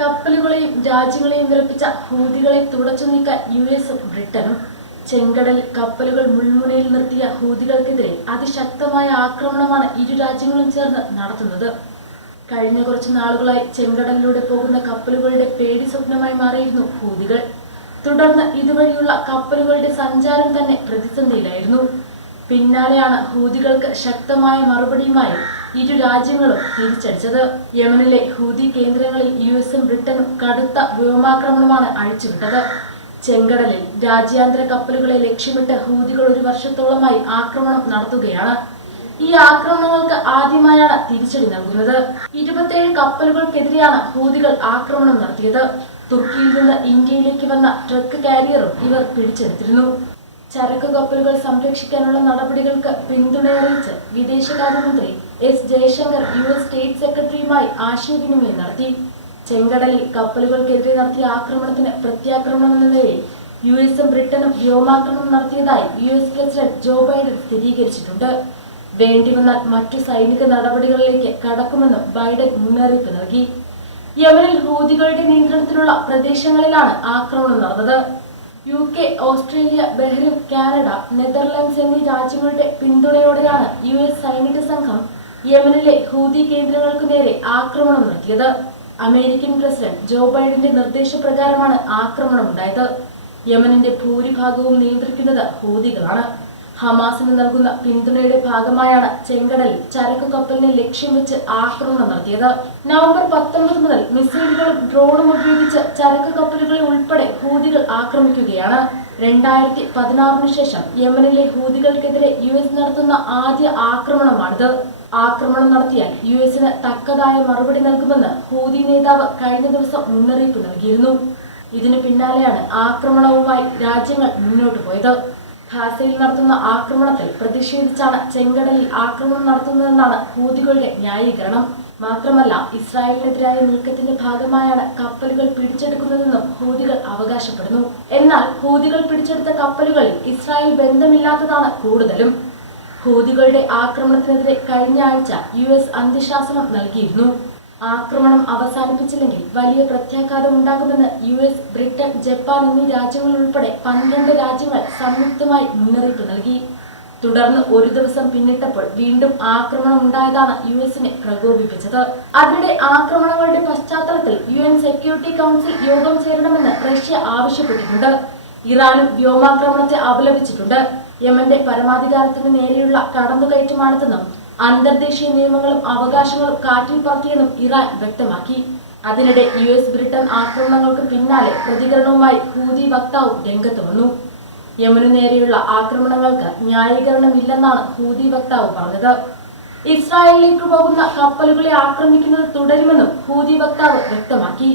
കപ്പലുകളെയും രാജ്യങ്ങളെയും വിറപ്പിച്ച ഹൂതികളെ തുടച്ചു നീക്കാൻ യുഎസും ബ്രിട്ടനും. ചെങ്കടലിൽ കപ്പലുകൾ മുൾമുനയിൽ നിർത്തിയ ഹൂതികൾക്കെതിരെ അതിശക്തമായ ആക്രമണമാണ് ഇരു രാജ്യങ്ങളും ചേർന്ന് നടത്തുന്നത്. കഴിഞ്ഞ കുറച്ചു നാളുകളായി ചെങ്കടലിലൂടെ പോകുന്ന കപ്പലുകളുടെ പേടി സ്വപ്നമായി മാറിയിരുന്നു ഹൂതികൾ. തുടർന്ന് ഇതുവഴിയുള്ള കപ്പലുകളുടെ സഞ്ചാരം തന്നെ പ്രതിസന്ധിയിലായിരുന്നു. പിന്നാലെയാണ് ഹൂതികൾക്ക് ശക്തമായ മറുപടിയുമായി ഇരു രാജ്യങ്ങളും തിരിച്ചടിച്ചത്. യമനിലെ ഹൂതി കേന്ദ്രങ്ങളിൽ യുഎസും ബ്രിട്ടനും കടുത്ത വ്യോമാക്രമണമാണ് അഴിച്ചുവിട്ടത്. ചെങ്കടലിൽ രാജ്യാന്തര കപ്പലുകളെ ലക്ഷ്യമിട്ട് ഹൂതികൾ ഒരു വർഷത്തോളമായി ആക്രമണം നടത്തുകയാണ്. ഈ ആക്രമണങ്ങൾക്ക് ആദ്യമായാണ് തിരിച്ചടി നൽകുന്നത്. 27 കപ്പലുകൾക്കെതിരെയാണ് ഹൂതികൾ ആക്രമണം നടത്തിയത്. തുർക്കിയിൽ നിന്ന് ഇന്ത്യയിലേക്ക് വന്ന ട്രക്ക് കാരിയറും ഇവർ പിടിച്ചെടുത്തിരുന്നു. ചരക്ക് കപ്പലുകൾ സംരക്ഷിക്കാനുള്ള നടപടികൾക്ക് പിന്തുണയറിയിച്ച് വിദേശകാര്യമന്ത്രി എസ് ജയശങ്കർ യുഎസ് സ്റ്റേറ്റ് സെക്രട്ടറിയുമായി ആശയവിനിമയം നടത്തി. ചെങ്കടലിൽ കപ്പലുകൾക്കെതിരെ നടത്തിയ ആക്രമണത്തിന് പ്രത്യാക്രമണം എന്ന നിലയിൽ യുഎസും ബ്രിട്ടനും വ്യോമാക്രമണം നടത്തിയതായി യുഎസ് പ്രസിഡന്റ് ജോ ബൈഡൻ സ്ഥിരീകരിച്ചിട്ടുണ്ട്. വേണ്ടിവന്നാൽ മറ്റു സൈനിക നടപടികളിലേക്ക് കടക്കുമെന്നും ബൈഡൻ മുന്നറിയിപ്പ് നൽകി. യമനിൽ ഹൂതികളുടെ നിയന്ത്രണത്തിലുള്ള പ്രദേശങ്ങളിലാണ് ആക്രമണം നടന്നത്. UK, Australia, Bahrain, Canada, Netherlands എന്നീ രാജ്യങ്ങളുടെ പിന്തുണയോടെയാണ് യുഎസ് സൈനിക സംഘം യമനിലെ ഹൂതി കേന്ദ്രങ്ങൾക്കു നേരെ ആക്രമണം നടത്തിയത്. അമേരിക്കൻ പ്രസിഡന്റ് ജോ ബൈഡന്റെ നിർദ്ദേശപ്രകാരമാണ് ആക്രമണമുണ്ടായത്. യമനിന്റെ ഭൂരിഭാഗവും നിയന്ത്രിക്കുന്നത് ഹൂതികളാണ്. ഹമാസിന് നൽകുന്ന പിന്തുണയുടെ ഭാഗമായാണ് ചെങ്കടലിൽ ചരക്കു കപ്പലിനെ ലക്ഷ്യം വെച്ച് ആക്രമണം നടത്തിയത്. നവംബർ 19 മുതൽ മിസൈലുകളും ഡ്രോണും ഉപയോഗിച്ച് ചരക്കു കപ്പലുകളെ ഉൾപ്പെടെ ഹൂതികൾ ആക്രമിക്കുകയാണ്. 2016 ശേഷം യമനിലെ ഹൂതികൾക്കെതിരെ യുഎസ് നടത്തുന്ന ആദ്യ ആക്രമണമാണിത്. ആക്രമണം നടത്തിയാൽ യുഎസിന് തക്കതായ മറുപടി നൽകുമെന്ന് ഹൂതി നേതാവ് കഴിഞ്ഞ ദിവസം മുന്നറിയിപ്പ് നൽകിയിരുന്നു. ഇതിനു പിന്നാലെയാണ് ആക്രമണവുമായി രാജ്യങ്ങൾ മുന്നോട്ടു പോയത്. ഗാസയിൽ നടത്തുന്ന ആക്രമണത്തിൽ പ്രതിഷേധിച്ചാണ് ചെങ്കടലിൽ ആക്രമണം നടത്തുന്നതെന്നാണ് ഹൂതികളുടെ ന്യായീകരണം. മാത്രമല്ല, ഇസ്രായേലിനെതിരായ നീക്കത്തിന്റെ ഭാഗമായാണ് കപ്പലുകൾ പിടിച്ചെടുക്കുന്നതെന്നും ഹൂതികൾ അവകാശപ്പെടുന്നു. എന്നാൽ ഹൂതികൾ പിടിച്ചെടുത്ത കപ്പലുകളിൽ ഇസ്രായേൽ ബന്ധമില്ലാത്തതാണ് കൂടുതലും. ഹൂതികളുടെ ആക്രമണത്തിനെതിരെ കഴിഞ്ഞ ആഴ്ച യുഎസ് അന്ത്യശാസനം നൽകിയിരുന്നു. ആക്രമണം അവസാനിപ്പിച്ചില്ലെങ്കിൽ വലിയ പ്രത്യാഘാതം ഉണ്ടാകുമെന്ന് യുഎസ്, ബ്രിട്ടൻ, ജപ്പാൻ എന്നീ രാജ്യങ്ങൾ ഉൾപ്പെടെ 12 രാജ്യങ്ങൾ സംയുക്തമായി മുന്നറിയിപ്പ് നൽകി. തുടർന്ന് ഒരു ദിവസം പിന്നിട്ടപ്പോൾ വീണ്ടും ആക്രമണം ഉണ്ടായതാണ് യുഎസിനെ പ്രകോപിപ്പിച്ചത്. അതിനിടെ ആക്രമണങ്ങളുടെ പശ്ചാത്തലത്തിൽ UN സെക്യൂരിറ്റി കൗൺസിൽ യോഗം ചേരണമെന്ന് റഷ്യ ആവശ്യപ്പെട്ടിട്ടുണ്ട്. ഇറാനും വ്യോമാക്രമണത്തെ അപലപിച്ചിട്ടുണ്ട്. യമന്റെ പരമാധികാരത്തിന് നേരെയുള്ള കടന്നുകയറ്റമാണിതെന്നും അന്തർദേശീയ നിയമങ്ങളും അവകാശങ്ങളും കാറ്റിൽ പറത്തിയെന്നും ഇറാൻ വ്യക്തമാക്കി. അതിനിടെ യുഎസ്, ബ്രിട്ടൻ ആക്രമണങ്ങൾക്ക് പിന്നാലെ പ്രതികരണവുമായി ഹൂതി വക്താവും രംഗത്ത് വന്നു. യമനു നേരെയുള്ള ആക്രമണങ്ങൾക്ക് ന്യായീകരണമില്ലെന്നാണ് ഹൂതി വക്താവ് പറഞ്ഞത്. ഇസ്രായേലിലേക്ക് പോകുന്ന കപ്പലുകളെ ആക്രമിക്കുന്നത് തുടരുമെന്നും ഹൂതി വക്താവ് വ്യക്തമാക്കി.